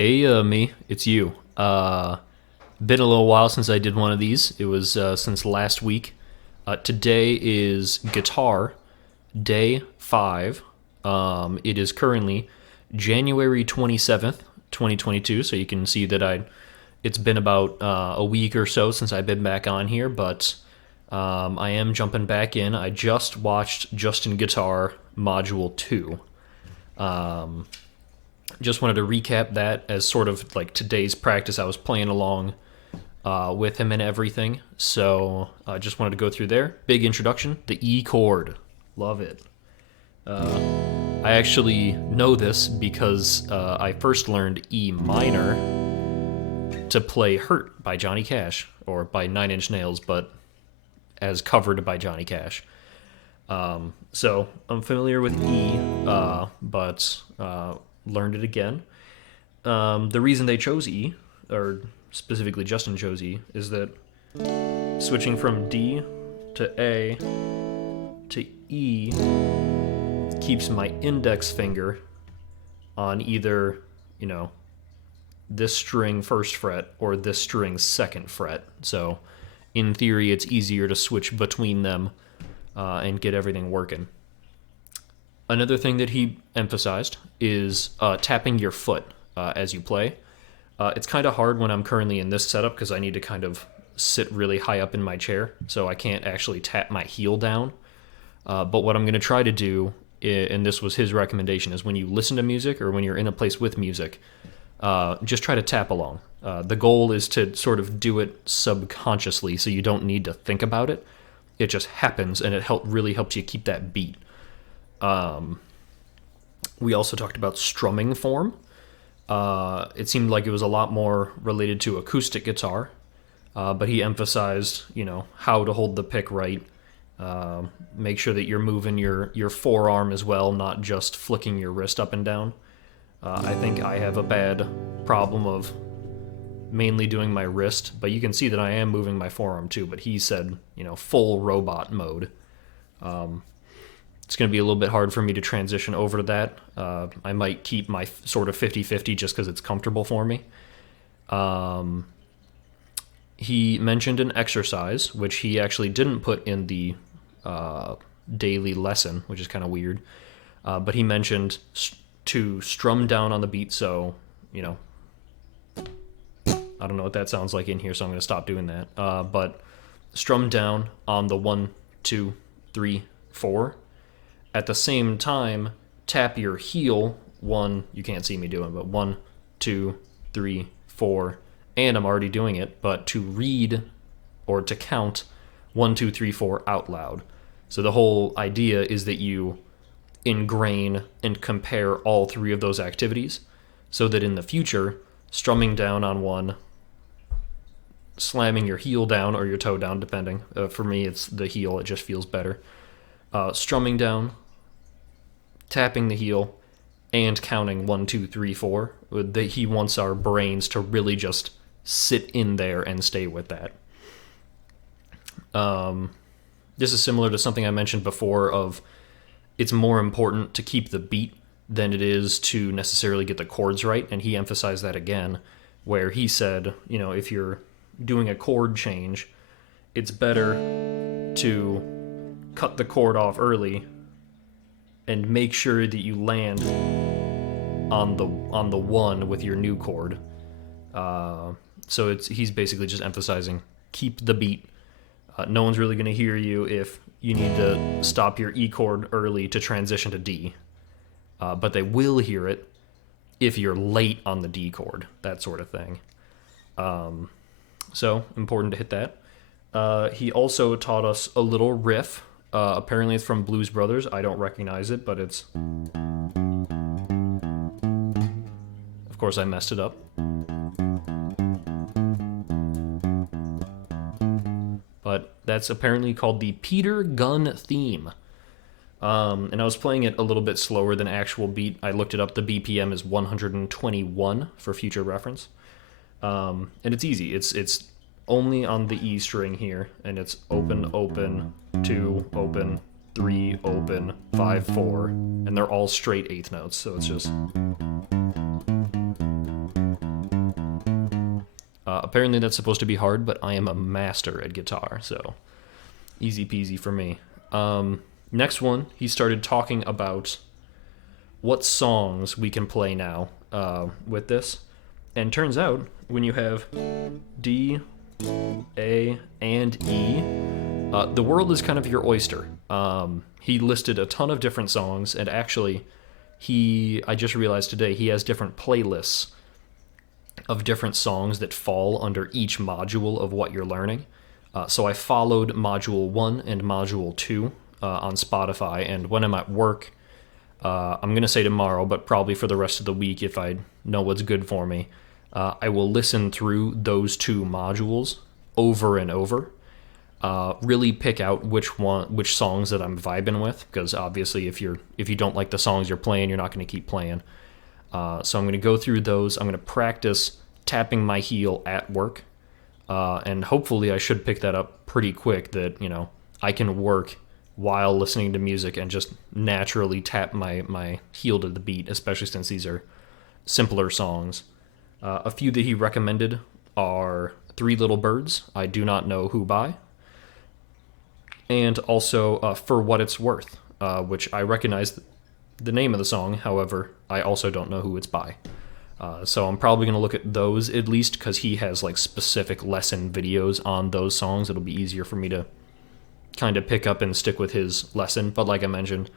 Hey, me, it's you. Been a little while since I did one of these. It was since last week. Today is guitar day 5. It is currently January 27th, 2022. So you can see that it's been about a week or so since I've been back on here, but I am jumping back in. I just watched Justin Guitar Module 2. Just wanted to recap that as sort of like today's practice. I was playing along with him and everything, so I just wanted to go through there. Big introduction, the E chord. Love it. I actually know this because I first learned E minor to play Hurt by Johnny Cash, or by Nine Inch Nails, but as covered by Johnny Cash. So I'm familiar with E, but learned it again. The reason they chose E, or specifically Justin chose E, is that switching from D to A to E keeps my index finger on either, this string first fret or this string second fret. So in theory, it's easier to switch between them and get everything working. Another thing that he emphasized is tapping your foot as you play. It's kind of hard when I'm currently in this setup because I need to kind of sit really high up in my chair, so I can't actually tap my heel down. But what I'm going to try to do, and this was his recommendation, is when you listen to music or when you're in a place with music, just try to tap along. The goal is to sort of do it subconsciously, so you don't need to think about it. It just happens, and it really helps you keep that beat. We also talked about strumming form. It seemed like it was a lot more related to acoustic guitar, but he emphasized, how to hold the pick right. Make sure that you're moving your forearm as well, not just flicking your wrist up and down. I think I have a bad problem of mainly doing my wrist, but you can see that I am moving my forearm too. But he said, full robot mode. It's going to be a little bit hard for me to transition over to that. I might keep my sort of 50-50 just because it's comfortable for me. He mentioned an exercise, which he actually didn't put in the daily lesson, which is kind of weird. But he mentioned to strum down on the beat, so, I don't know what that sounds like in here, so I'm going to stop doing that. But strum down on the 1, 2, 3, 4. At the same time, tap your heel, you can't see me doing, but 1, 2, 3, 4, and I'm already doing it, but to read or to count 1, 2, 3, 4 out loud. So the whole idea is that you ingrain and compare all 3 of those activities so that in the future, strumming down on one, slamming your heel down or your toe down, depending. For me, it's the heel, it just feels better. Strumming down, tapping the heel, and counting 1, 2, 3, 4. He wants our brains to really just sit in there and stay with that. This is similar to something I mentioned before of it's more important to keep the beat than it is to necessarily get the chords right, and he emphasized that again, where he said, if you're doing a chord change, it's better to cut the chord off early and make sure that you land on the 1 with your new chord. So he's basically just emphasizing keep the beat. No one's really going to hear you if you need to stop your E chord early to transition to D. But they will hear it if you're late on the D chord, that sort of thing. So important to hit that. He also taught us a little riff. Apparently it's from Blues Brothers. I don't recognize it, but it's... Of course I messed it up. But that's apparently called the Peter Gunn theme. And I was playing it a little bit slower than actual beat. I looked it up. The BPM is 121 for future reference. And it's easy. It's only on the E string here, and it's open, open, 2, open, 3, open, 5, 4, and they're all straight eighth notes, so it's just... Apparently that's supposed to be hard, but I am a master at guitar, so easy peasy for me. Next one, he started talking about what songs we can play now with this. And turns out, when you have D, A, and E, the world is kind of your oyster. He listed a ton of different songs, and actually, I just realized today, he has different playlists of different songs that fall under each module of what you're learning. So I followed Module 1 and Module 2 on Spotify, and when I'm at work, I'm going to say tomorrow, but probably for the rest of the week if I know what's good for me, I will listen through those two modules over and over, really pick out which songs that I'm vibing with, because obviously if you don't like the songs you're playing, you're not going to keep playing. So I'm going to go through those. I'm going to practice tapping my heel at work, and hopefully I should pick that up pretty quick, that, I can work while listening to music and just naturally tap my heel to the beat, especially since these are simpler songs. A few that he recommended are Three Little Birds, I do not know who by, and also For What It's Worth, which I recognize the name of the song, however, I also don't know who it's by. So I'm probably going to look at those at least, because he has like specific lesson videos on those songs. It'll be easier for me to kind of pick up and stick with his lesson. But like I mentioned,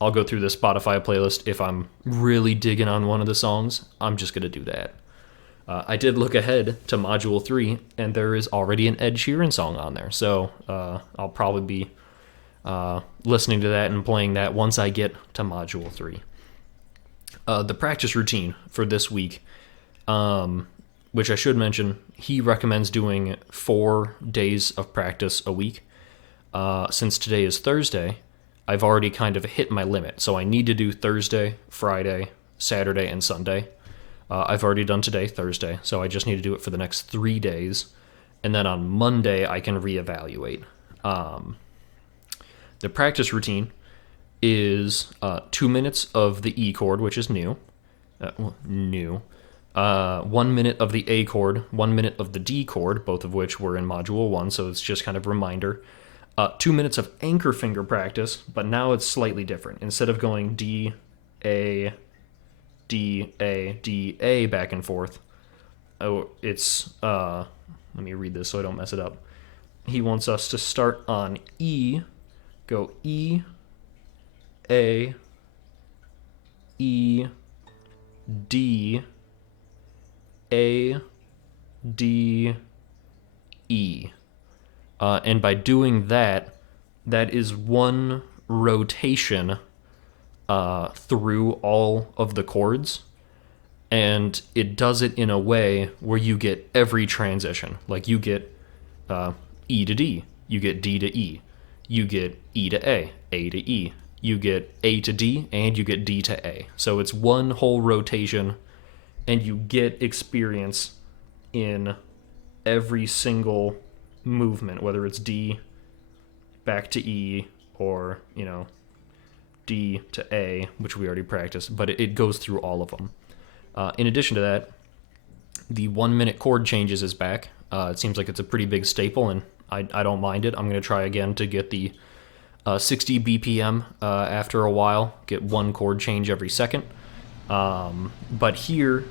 I'll go through the Spotify playlist. If I'm really digging on one of the songs, I'm just going to do that. I did look ahead to Module 3, and there is already an Ed Sheeran song on there. So I'll probably be listening to that and playing that once I get to Module 3. The practice routine for this week, which I should mention, he recommends doing 4 days of practice a week. Since today is Thursday, I've already kind of hit my limit. So I need to do Thursday, Friday, Saturday, and Sunday. I've already done today, Thursday, so I just need to do it for the next 3 days. And then on Monday, I can reevaluate. The practice routine is 2 minutes of the E chord, which is new. 1 minute of the A chord, 1 minute of the D chord, both of which were in Module 1, so it's just kind of a reminder. 2 minutes of anchor finger practice, but now it's slightly different. Instead of going D, A, D, A, D, A back and forth, it's, let me read this so I don't mess it up. He wants us to start on E, go E, A, E, D, A, D, E. And by doing that, that is one rotation through all of the chords, and it does it in a way where you get every transition. Like you get E to D, you get D to E, you get E to A to E, you get A to D, and you get D to A. So it's one whole rotation, and you get experience in every single movement, whether it's D back to E or, D to A, which we already practiced, but it goes through all of them. In addition to that, the 1 minute chord changes is back. It seems like it's a pretty big staple, and I don't mind it. I'm going to try again to get the 60 BPM after a while, get one chord change every second. But here,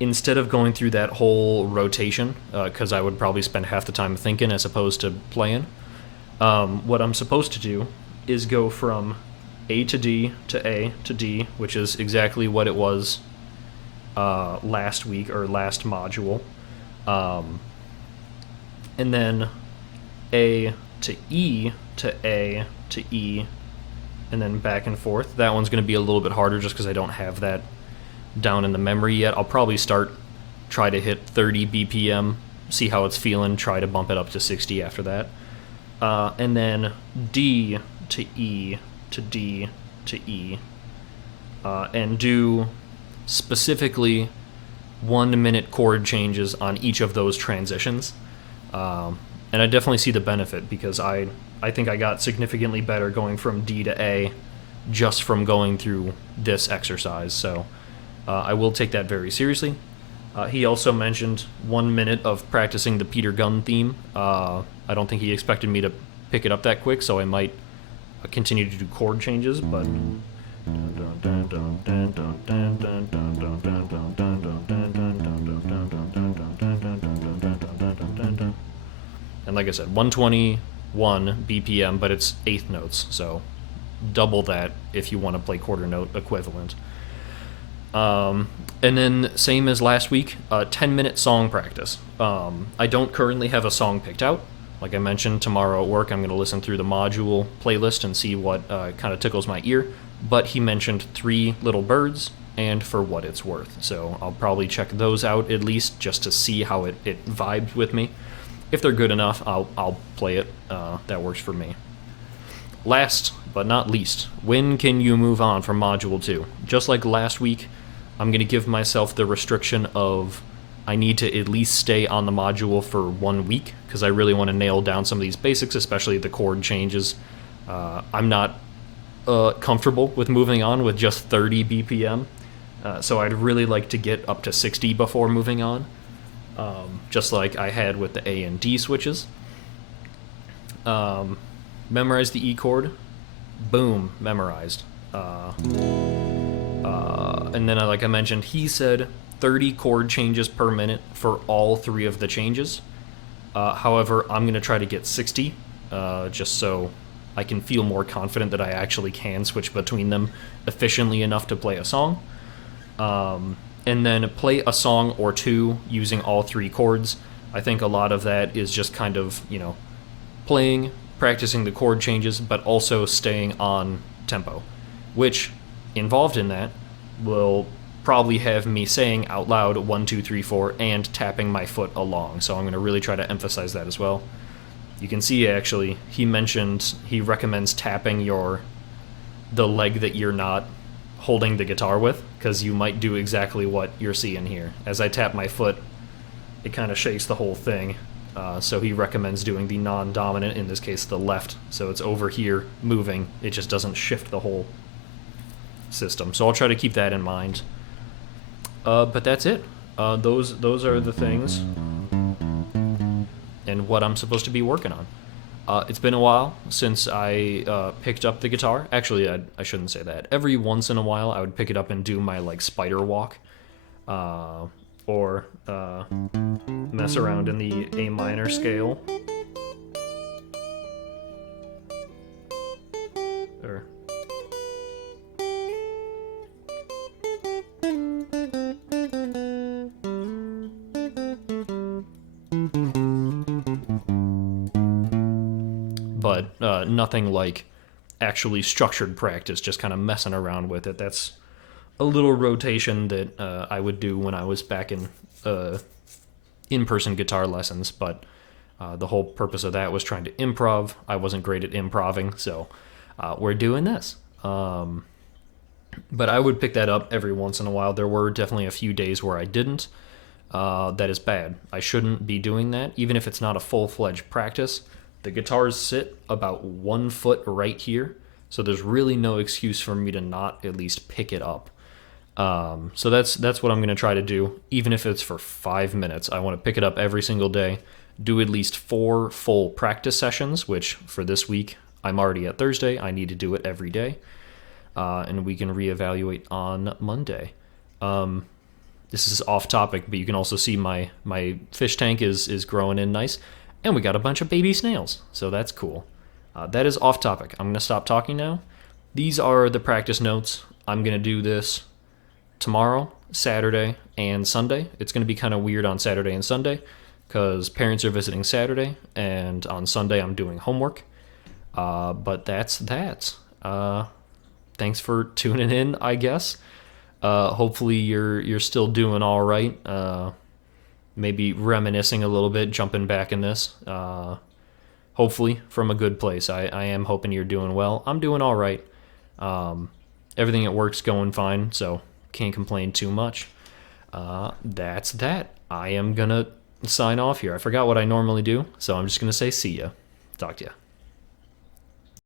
instead of going through that whole rotation, because I would probably spend half the time thinking as opposed to playing, what I'm supposed to do is go from A to D to A to D, which is exactly what it was last week or last module, and then A to E to A to E, and then back and forth. That one's going to be a little bit harder just because I don't have that down in the memory yet. I'll probably try to hit 30 BPM, see how it's feeling, try to bump it up to 60 after that. And then D to E to D to E, and do specifically 1 minute chord changes on each of those transitions. And I definitely see the benefit, because I think I got significantly better going from D to A just from going through this exercise. So I will take that very seriously. He also mentioned 1 minute of practicing the Peter Gunn theme. I don't think he expected me to pick it up that quick, so I might continue to do chord changes, but. And like I said, 121 BPM, but it's eighth notes, so double that if you want to play quarter note equivalent. And then, same as last week, 10-minute song practice. I don't currently have a song picked out. Like I mentioned, tomorrow at work I'm going to listen through the module playlist and see what kind of tickles my ear. But he mentioned 3 Little Birds and For What It's Worth. So I'll probably check those out at least just to see how it vibes with me. If they're good enough, I'll play it. That works for me. Last but not least, when can you move on from Module 2? Just like last week, I'm going to give myself the restriction of I need to at least stay on the module for 1 week because I really want to nail down some of these basics, especially the chord changes. I'm not comfortable with moving on with just 30 BPM, so I'd really like to get up to 60 before moving on, just like I had with the A and D switches. Memorize the E chord. Boom, memorized. And then, like I mentioned, he said 30 chord changes per minute for all 3 of the changes. However, I'm going to try to get 60, just so I can feel more confident that I actually can switch between them efficiently enough to play a song. And then play a song or 2 using all 3 chords. I think a lot of that is just kind of, playing, practicing the chord changes, but also staying on tempo, which involved in that will probably have me saying out loud 1, 2, 3, 4 and tapping my foot along. So I'm going to really try to emphasize that as well. You can see actually he mentioned he recommends tapping the leg that you're not holding the guitar with, because you might do exactly what you're seeing here. As I tap my foot, it kind of shakes the whole thing. So he recommends doing the non-dominant, in this case the left, so it's over here moving. It just doesn't shift the whole system. So I'll try to keep that in mind. But that's it. Those are the things and what I'm supposed to be working on. It's been a while since I picked up the guitar. Actually, I shouldn't say that. Every once in a while, I would pick it up and do my spider walk, or mess around in the A minor scale. Or but nothing like actually structured practice, just kind of messing around with it. That's a little rotation that I would do when I was back in in-person guitar lessons, but the whole purpose of that was trying to improv. I wasn't great at improving, so we're doing this. But I would pick that up every once in a while. There were definitely a few days where I didn't. That is bad. I shouldn't be doing that, even if it's not a full-fledged practice. The guitars sit about 1 foot right here, so there's really no excuse for me to not at least pick it up. So that's what I'm going to try to do, even if it's for 5 minutes. I want to pick it up every single day, do at least 4 full practice sessions, which for this week, I'm already at Thursday. I need to do it every day, and we can reevaluate on Monday. This is off topic, but you can also see my fish tank is growing in nice, and we got a bunch of baby snails, so that's cool. That is off topic. I'm going to stop talking now. These are the practice notes. I'm going to do this tomorrow, Saturday, and Sunday. It's going to be kind of weird on Saturday and Sunday because parents are visiting Saturday, and on Sunday I'm doing homework. But that's that. Thanks for tuning in, I guess. Hopefully you're still doing all right. Maybe reminiscing a little bit, jumping back in this. Hopefully from a good place. I am hoping you're doing well. I'm doing all right. Everything at work's going fine, so can't complain too much. That's that. I am gonna sign off here. I forgot what I normally do, so I'm just gonna say see ya. Talk to ya.